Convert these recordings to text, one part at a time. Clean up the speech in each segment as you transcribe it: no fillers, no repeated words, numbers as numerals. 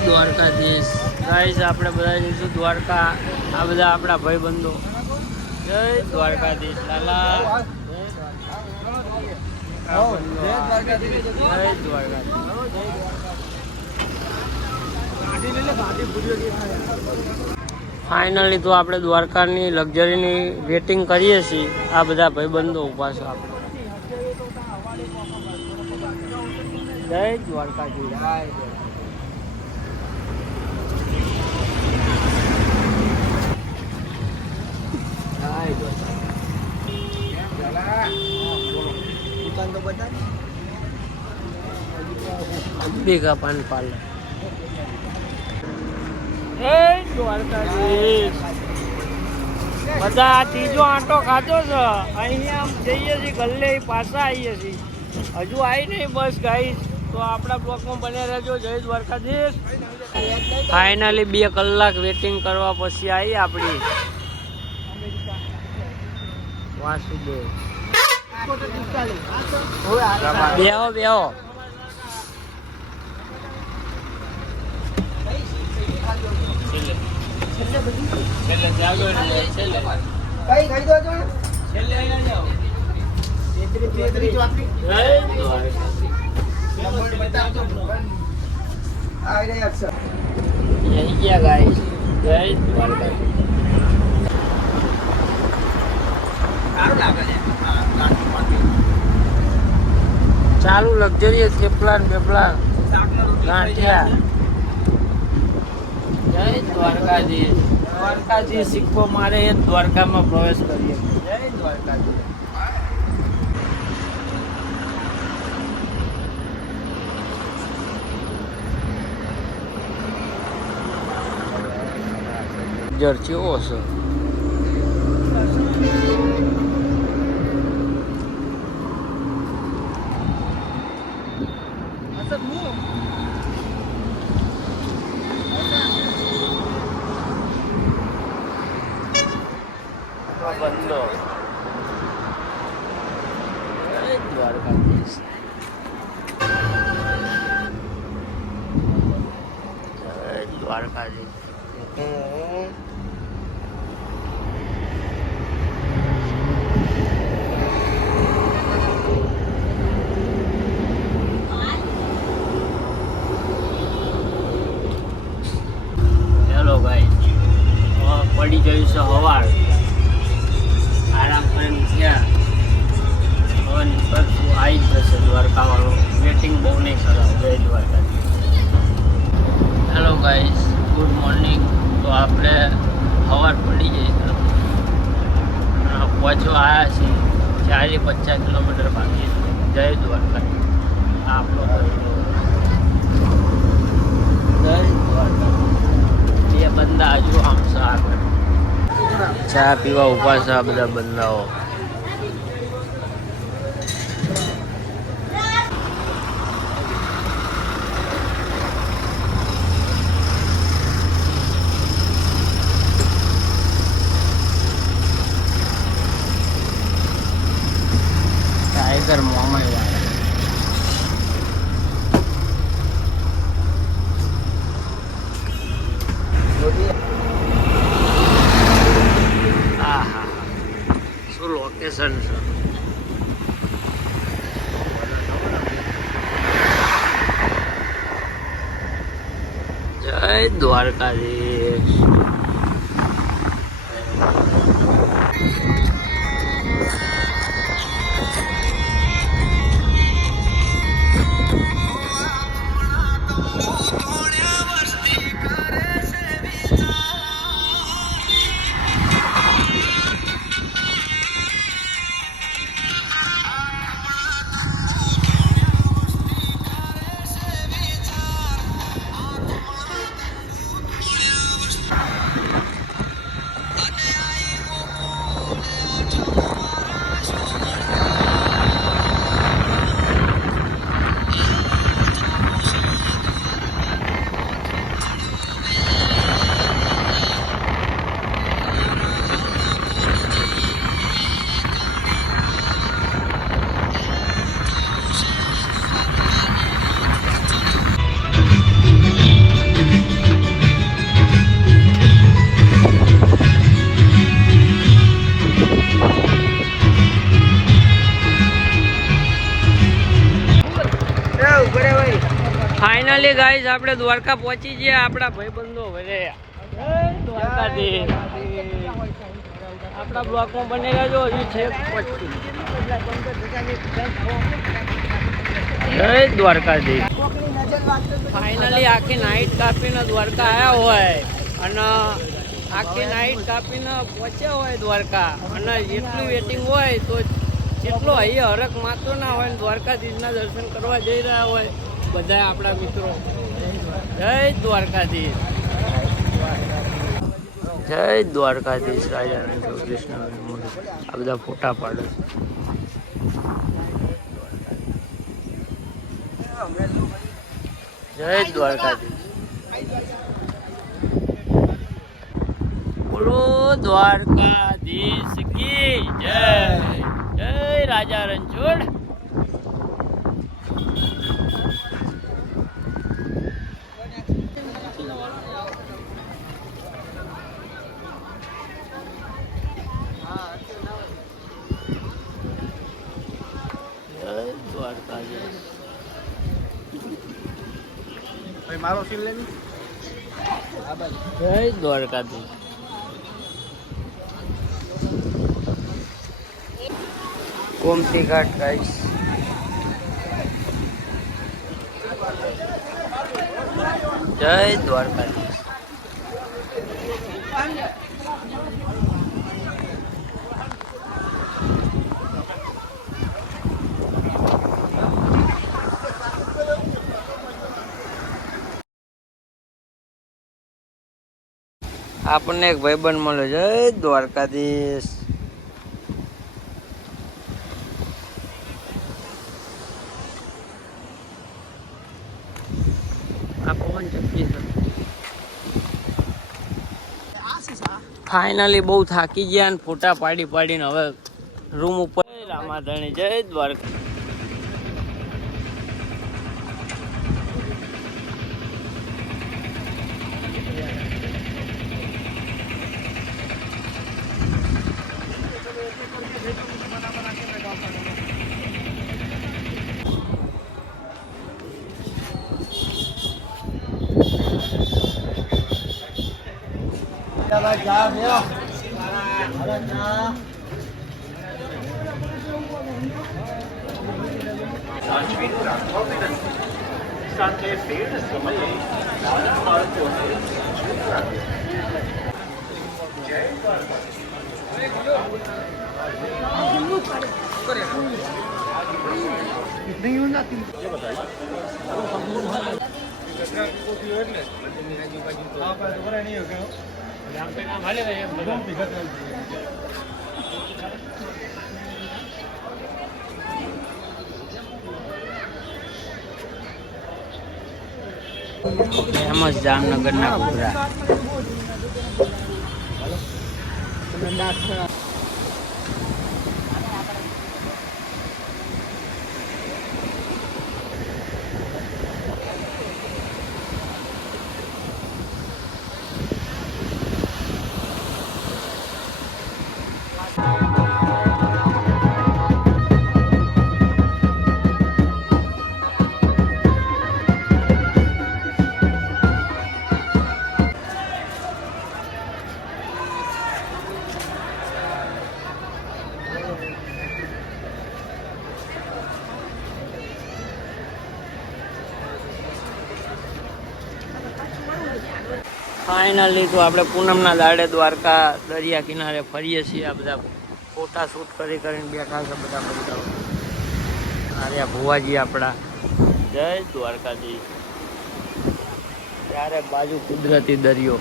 Dwarkadhish guys, આપણે બધા જઈશું દ્વારકા. આ બધા આપણા ભાઈબંધો. જય દ્વારકાધીશ લાલા. જય દ્વારકાધીશ. ફાઇનલી તો આપણે દ્વારકાની લક્ઝરીની વેટિંગ કરીએ છીએ. આ બધા ભાઈબંધો ઉભા છે આપણે. જય દ્વારકાધીશ. અંબિકા પાન પાર્લર. દ્વારકાધીશ. બધા ત્રીજો આંટો ખાધો છે. અહીંયા આમ જઈએ છીએ ગલ્લે, પાછા આવીએ છીએ. હજુ આવી નહીં બસ ગાઈસ. તો આપણા બ્લોકમાં બને રહેજો. જય દ્વારકાધીશ. ફાઇનલી 2 કલાક વેટિંગ કરવા પછી આવી આપણી વાસુદેવ. બેહો બેહો. ચાલુ લક્ઝરીયસ થેપલા ને બેપલા ગાંઠિયા. જય દ્વારકાધીશ. દ્વારકાજી સિક્કો મારે એ દ્વારકામાં પ્રવેશ કરીએ. જય દ્વારકાધીશ. જર્ચીઓ છે. બંધો. દ્વારકાધીશ. દ્વારકાધીશ. હેલો ભાઈ, પડી ગયું છે હવાર. આરામ કરીને ત્યાં હવે નીકળશું. આવી જ જશે દ્વારકા વાળો. વેટિંગ બહુ નહીં કરાવો. જય Dwarka. Hello guys, good morning. તો આપણે સવાર પડી જઈ પહોંચવા આવ્યા છીએ. 40-50 કિલોમીટર બાકી. જય દ્વારકા. આપણો જય દ્વારકા. 2 બંદા હજુ આમ આગળ ચા પીવા ઉભા છે. આ બધા બંદાઓ. ટાઈગર મોહમ્મદ લોકેશન છે. જય દ્વારકાધીશ. ફાઇનલી ગાઈઝ આપણે દ્વારકા પહોંચી ગયા આપણા ભાઈબંધો વરે દ્વારકાધીશ આપણા બ્લોકમાં બની રહેજો હજી છે જય દ્વારકાધીશ ફાઇનલી આખી નાઈટ કાપીને દ્વારકા આવ્યા હોય અને આખી નાઈટ કાપીને પહોંચ્યા હોય દ્વારકા અને જેટલું વેટિંગ હોય તો જેટલો અહીંયા હરક માતો ના હોય દ્વારકાધીશના દર્શન કરવા જઈ રહ્યા હોય બધા આપણા મિત્રો જય દ્વારકાધીશ જય દ્વારકાધીશ રાજા કૃષ્ણ આ બધા ફોટા પાડે જય દ્વારકાધીશ બોલો દ્વારકાધીશ કી જય જય રાજા રણછોડ મારો સીન લે જય દ્વારકાધીશ ગોમતી ઘાટ ગાઈસ જય દ્વારકાધીશ આપણને એક ભાઈબંધ મળે જય દ્વારકાધીશ ફાઇનલી બહુ થાકી ગયા અને ફોટા પાડીને હવે રૂમ ઉપર રામાધણી જય દ્વારકા ફેમસ જામનગરના ઘૂઘરા ફાઇનલી તો આપણે પૂનમના દાડે દ્વારકા દરિયા કિનારે ફરીએ છીએ આ બધા ફોટા શૂટ કરીને બેઠા છે બધા આર્યા ભુવાજી આપણા જય દ્વારકાધીશ ત્યારે બાજુ કુદરતી દરિયો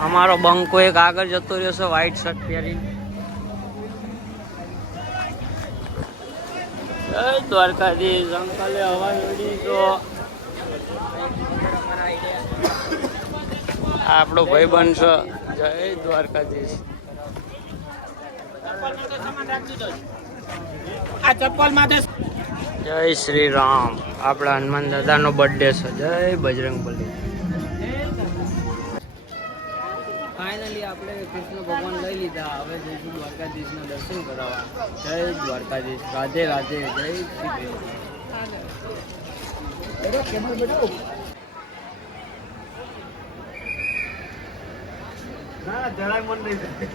અમારો બંકો એક આગળ જતો રહ્યો છે વ્હાઈટ શર્ટ પહેરી જય દ્વારકાધીશ અંકલે હવા જોડી તો આપણો ભાઈબંધ છે જય દ્વારકાધીશ જય શ્રી રામ આપણા હનુમાન દાદાનો બર્થડે છે જય બજરંગબલી ફાઇનલી આપણે કૃષ્ણ ભગવાન લઈ લીધા, હવે જઈશું દ્વારકાધીશના દર્શન કરાવવા. જય દ્વારકાધીશ, રાધે રાધે, જય શ્રી કૃષ્ણ. ના જરાય મન નહીં થાય.